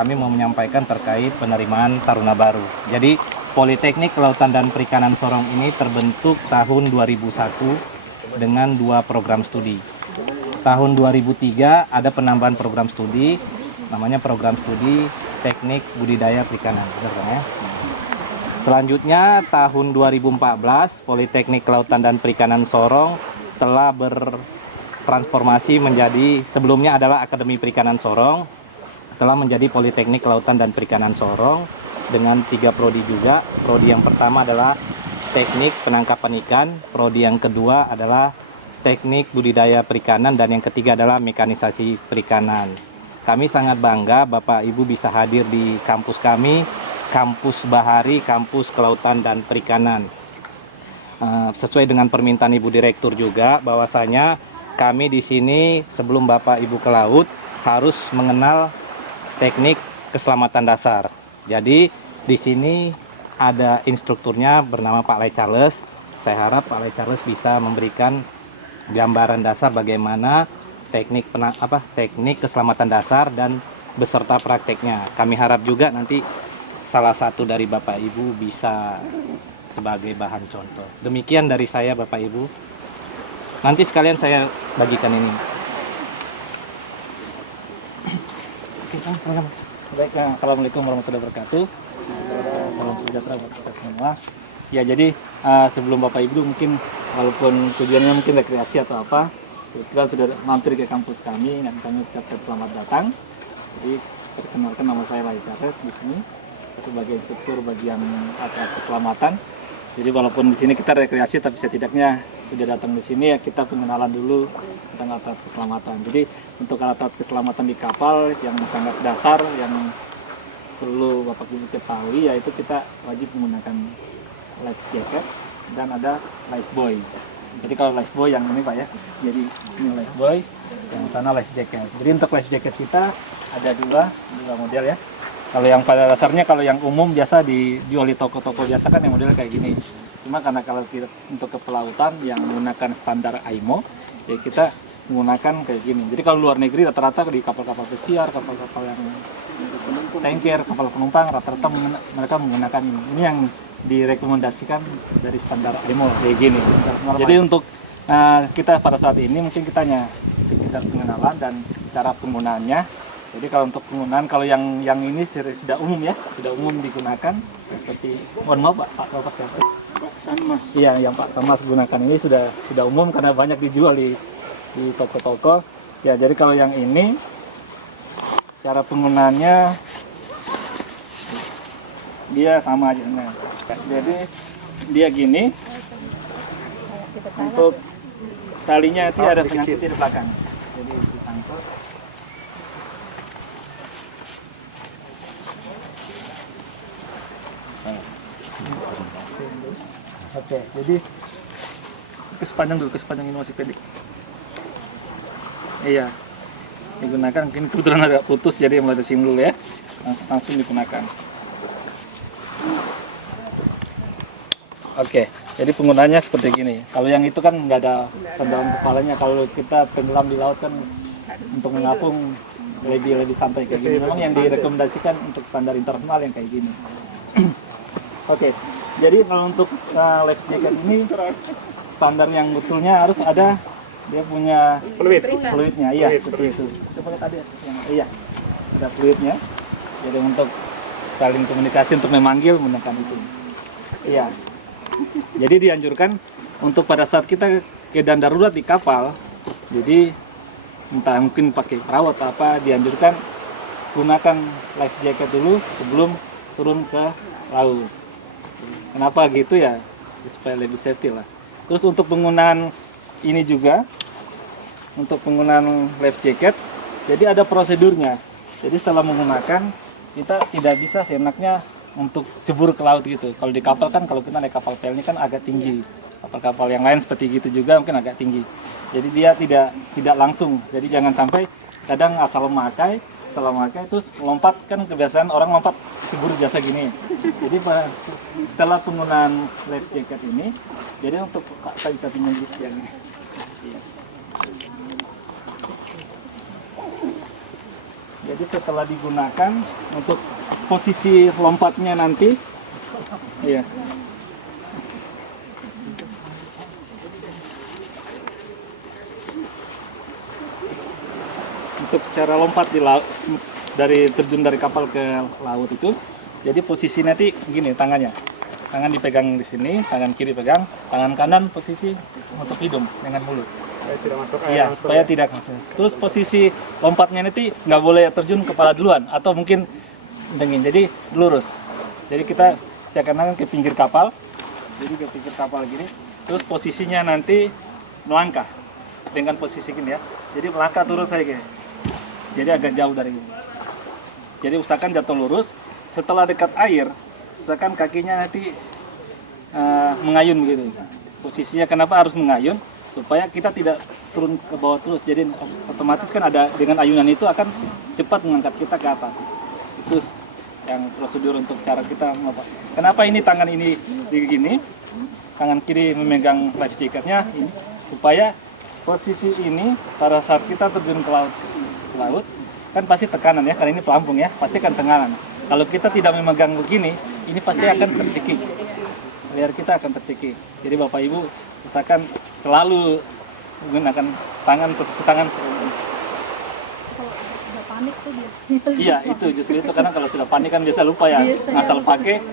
kami mau menyampaikan terkait penerimaan taruna baru. Jadi Politeknik Kelautan dan Perikanan Sorong ini terbentuk tahun 2001 dengan 2 program studi. Tahun 2003 ada penambahan program studi, namanya program studi Teknik Budidaya Perikanan. Benar kan ya? Selanjutnya tahun 2014 Politeknik Kelautan dan Perikanan Sorong telah bertransformasi menjadi, sebelumnya adalah Akademi Perikanan Sorong, telah menjadi Politeknik Kelautan dan Perikanan Sorong dengan 3 prodi juga. Prodi yang pertama adalah Teknik Penangkapan Ikan, prodi yang kedua adalah Teknik Budidaya Perikanan, dan yang ketiga adalah Mekanisasi Perikanan. Kami sangat bangga Bapak Ibu bisa hadir di kampus kami, Kampus Bahari, Kampus Kelautan dan Perikanan. Sesuai dengan permintaan Ibu Direktur juga, bahwasanya kami di sini sebelum Bapak Ibu ke laut harus mengenal teknik keselamatan dasar. Jadi di sini ada instrukturnya bernama Pak Lay Charles. Saya harap Pak Lay Charles bisa memberikan gambaran dasar bagaimana teknik keselamatan dasar dan beserta prakteknya. Kami harap juga nanti salah satu dari Bapak Ibu bisa sebagai bahan contoh. Demikian dari saya Bapak Ibu. Nanti sekalian saya bagikan ini. Baik, Assalamualaikum warahmatullahi wabarakatuh. Salam sejahtera buat kita semua. Ya, jadi sebelum Bapak Ibu mungkin walaupun tujuannya mungkin rekreasi atau apa, kebetulan sudah mampir ke kampus kami dan kami ucapkan selamat datang. Jadi perkenalkan, nama saya Lay Charles di sini sebagai instruktur bagian alat keselamatan. Jadi walaupun di sini kita rekreasi, tapi setidaknya sudah datang di sini ya kita pengenalan dulu tentang alat keselamatan. Jadi untuk alat keselamatan di kapal yang sangat dasar yang perlu Bapak Ibu ketahui, yaitu kita wajib menggunakan life jacket dan ada life buoy. Jadi kalau life buoy yang ini Pak ya, jadi ini life buoy, yang sana life jacket. Jadi untuk life jacket kita ada dua model ya. Kalau yang pada dasarnya, kalau yang umum biasa dijual di toko-toko biasa kan yang model kayak gini. Cuma karena kalau kita untuk ke pelautan yang menggunakan standar IMO, ya kita menggunakan kayak gini. Jadi kalau luar negeri rata-rata di kapal-kapal pesiar, kapal-kapal yang tanker, kapal penumpang, rata-rata mereka menggunakan ini. Ini yang direkomendasikan dari standar IMO kayak gini. Jadi untuk kita pada saat ini mungkin kita hanya sekitar pengenalan dan cara penggunaannya. Jadi kalau untuk penggunaan, kalau yang ini sudah umum ya, sudah umum digunakan. Seperti, mohon maaf Pak siapa? Pak Sanmas. Iya, yang Pak Sanmas gunakan ini sudah umum karena banyak dijual di toko-toko. Ya, jadi kalau yang ini cara penggunaannya dia sama aja. Nah, jadi dia gini. Untuk talinya itu ada penyangkutnya di belakang. Jadi disangkut. Oke, jadi kesepanjang ini masih pendek. Iya, digunakan. Mungkin kebetulan agak putus, jadi mulai dari sini dulu ya. Langsung digunakan. Oke, jadi penggunaannya seperti gini. Kalau yang itu kan nggak ada tendang kepalanya. Kalau kita tenggelam di laut kan untuk mengapung lebih santai kayak gini. Memang yang direkomendasikan untuk standar internasional yang kayak gini. Oke, jadi kalau untuk life jacket ini standar yang betulnya harus ada dia punya fluidnya, iya seperti itu. Coba lihat tadi yang iya ada fluidnya. Jadi untuk saling komunikasi, untuk memanggil menggunakan itu. Iya. Jadi dianjurkan untuk pada saat kita keadaan darurat di kapal, jadi entah mungkin pakai perahu atau apa, dianjurkan gunakan life jacket dulu sebelum turun ke laut. Kenapa gitu ya? Supaya lebih safety lah. Terus untuk penggunaan ini juga, untuk penggunaan life jacket, jadi ada prosedurnya. Jadi setelah menggunakan, kita tidak bisa seenaknya untuk jebur ke laut gitu. Kalau di kapal kan, kalau kita naik kapal pel ini kan agak tinggi. Kapal-kapal yang lain seperti gitu juga mungkin agak tinggi. Jadi dia tidak langsung. Jadi jangan sampai kadang asal memakai, setelah memakai terus lompat, kan kebiasaan orang lompat sebur biasa gini. Jadi setelah penggunaan life jacket ini, jadi untuk Pak bisa pinjam yang ini. Iya. Jadi setelah digunakan untuk posisi lompatnya nanti, iya. Untuk cara lompat di laut, dari terjun dari kapal ke laut itu, jadi posisi nanti gini tangannya, tangan dipegang di sini, tangan kiri pegang, tangan kanan posisi untuk hidung dengan mulut. Supaya tidak masuk air. Iya, supaya tidak masuk. Terus posisi lompatnya nanti nggak boleh terjun kepala duluan, atau mungkin dengin, jadi lurus. Jadi kita seakan-akan ke pinggir kapal, jadi ke pinggir kapal gini. Terus posisinya nanti melangkah dengan posisi gini ya. Jadi melangkah turun saya gini. Jadi agak jauh dari ini. Jadi usahakan jatuh lurus. Setelah dekat air, usahakan kakinya nanti mengayun begitu. Posisinya kenapa harus mengayun? Supaya kita tidak turun ke bawah terus. Jadi otomatis kan ada dengan ayunan itu akan cepat mengangkat kita ke atas. Itu yang prosedur untuk cara kita melompat. Kenapa ini tangan ini begini? Tangan kiri memegang life jacketnya ini supaya posisi ini pada saat kita terjun ke laut kan pasti tekanan ya, karena ini pelampung ya, pasti kan tekanan. Kalau kita tidak memegang begini, ini pasti akan tercekik. Leher kita akan tercekik. Jadi Bapak Ibu usahakan selalu menggunakan tangan, posisi tangan. Kalau udah panik tuh biasanya. Iya, itu justru itu, karena kalau sudah panik kan biasa lupa ya, ngasal pakai.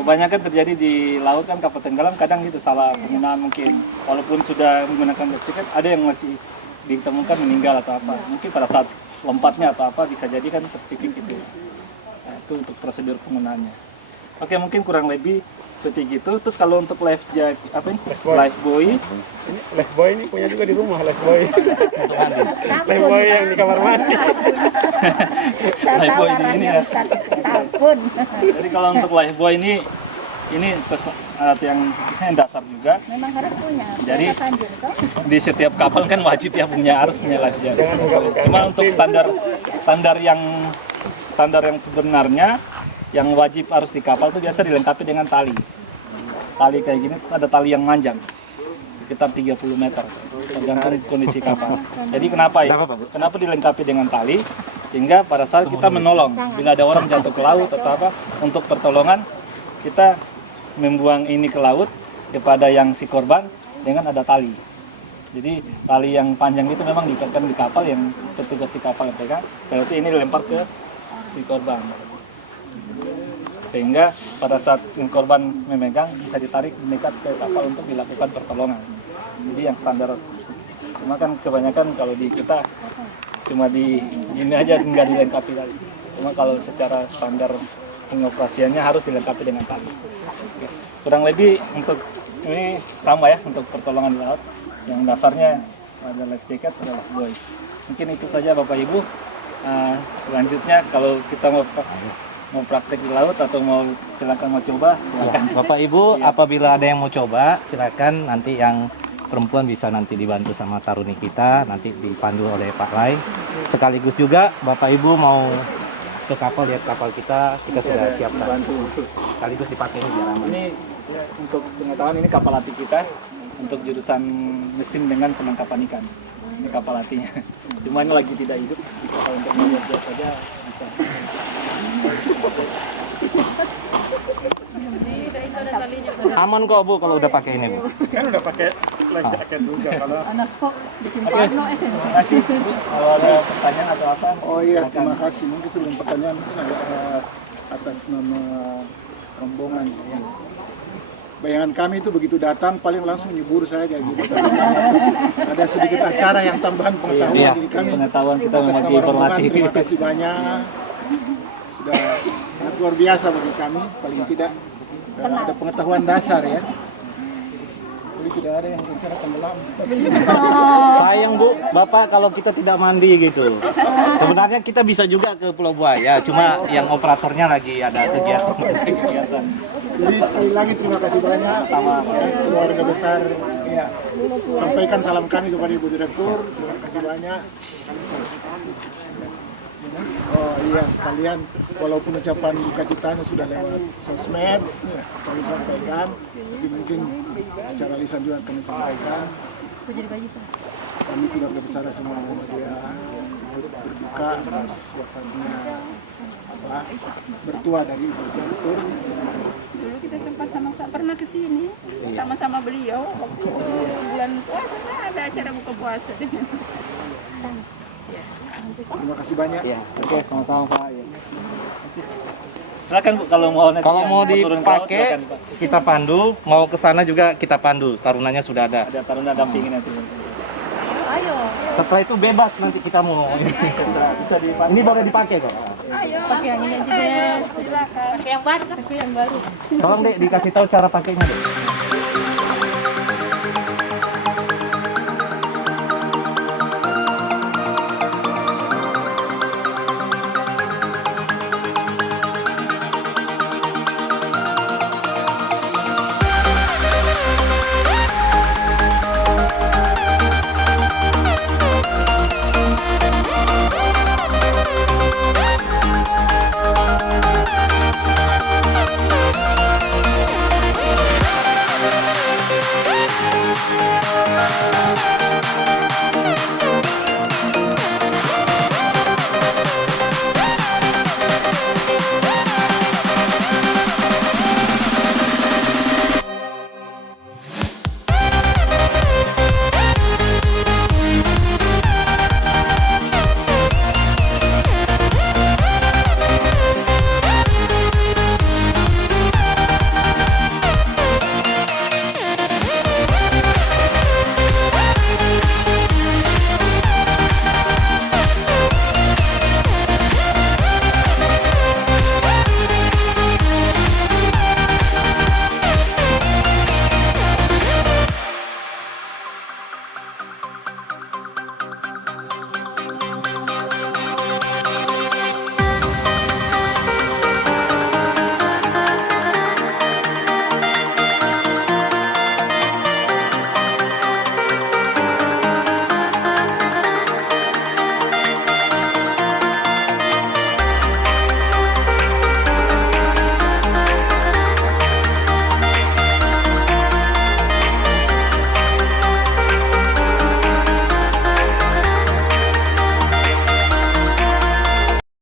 Kebanyakan terjadi di laut kan, kapal tenggelam kadang itu salah penggunaan mungkin. Walaupun sudah menggunakan life jacket, ada yang masih ditemukan meninggal atau apa. Mungkin pada saat lompatnya atau apa bisa jadi kan tercekik gitu. Nah, itu untuk prosedur penggunaannya. Oke, mungkin kurang lebih seperti gitu. Terus kalau untuk life jacket apa ini? Life buoy. Ini life buoy ini punya juga di rumah, life buoy. Life buoy yang di kamar mandi. Life buoy ini ya. Jadi kalau untuk life buoy ini alat yang dasar juga. Memang harus punya. Jadi di setiap kapal kan wajib ya harus punya life jacket. Cuma untuk standar yang sebenarnya yang wajib harus di kapal itu biasa dilengkapi dengan tali. Tali kayak gini, terus ada tali yang panjang sekitar 30 meter tergantung kondisi kapal. Jadi kenapa ya? Kenapa dilengkapi dengan tali? Sehingga pada saat kita menolong, bila ada orang jatuh ke laut atau apa, untuk pertolongan kita membuang ini ke laut kepada yang si korban dengan ada tali. Jadi tali yang panjang itu memang diikatkan di kapal, yang petugas di kapal yang pegang, berarti ini dilempar ke si korban. Sehingga pada saat korban memegang bisa ditarik mendekat ke kapal untuk dilakukan pertolongan. Jadi yang standar. Cuma kan kebanyakan kalau di kita cuma di ini aja nggak dilengkapi tali. Cuma kalau secara standar pengoperasiannya harus dilengkapi dengan tali. Kurang lebih untuk ini sama ya, untuk pertolongan di laut. Yang dasarnya ada life jacket, ada life buoy. Mungkin itu saja Bapak Ibu. Selanjutnya kalau kita mau praktek di laut atau silakan mau coba, silakan. Bapak Ibu, apabila ada yang mau coba, silakan nanti yang perempuan bisa nanti dibantu sama taruni kita, nanti dipandu oleh Pak Lai. Sekaligus juga Bapak Ibu mau ke kapal, lihat kapal kita sudah siap bantu. Sekaligus dipakai ini biar aman. Ini ya, untuk pengetahuan, ini kapal latih kita untuk jurusan mesin dengan penangkapan ikan. Ini kapal latihnya. Cuma ini lagi tidak hidup, bisa kalau untuk melihat saja bisa. Aman kok Bu kalau udah pakai ini Bu. Kan udah pakai life jacket juga kalau. Anak kok bikin Oke, parno terima kasih Bu. Kalau ada pertanyaan atau apa? Oh iya, silakan. terima kasih. Mungkin sebelum pertanyaan, mungkin ada atas nama rombongan. Ya. Bayangan kami itu begitu datang paling langsung nyebur saja gitu. Ada sedikit acara yang tambahan pengetahuan. Iya. Jadi kami Pengetahuan kita atas membagi nama rombongan, informasi. terima kasih banyak. Sudah sangat luar biasa bagi kami, paling tidak ada pengetahuan dasar ya. Jadi tidak ada yang rencana tenggelam. Sayang Bu, Bapak kalau kita tidak mandi gitu. Sebenarnya kita bisa juga ke Pulau Buaya, cuma yang operatornya lagi ada kegiatan. Jadi sekali lagi terima kasih banyak sama keluarga besar. Ya, sampaikan salam kami kepada Ibu Direktur. Terima kasih banyak. Oh iya, sekalian walaupun ucapan duka citanya sudah lewat sosmed, ya, kami sampaikan, tapi mungkin secara lisan juga kami sampaikan. Kami tidak berbicara sama dia. berduka atas wafatnya bertua dari Ibu Direktur. Dulu kita sempat pernah ke sini sama-sama beliau waktu itu bulan puasa ada acara buka puasa. Terima kasih banyak. Ya. Oke, sama-sama Pak. Ya. Silakan Bu kalau mau nanti Kalau yang mau turun ke laut, dipakai, silakan, Pak. kita pandu. Mau ke sana juga kita pandu. Tarunanya sudah ada. Ada taruna dampingin nanti. Ayo. Setelah itu bebas nanti kita mau. Bisa dipakai. Ini boleh dipakai kok. Ayo. Pakai yang ini aja deh. Silakan. Pakai yang baru. Pakai yang baru. Tolong Dek dikasih tahu cara pakainya Dek.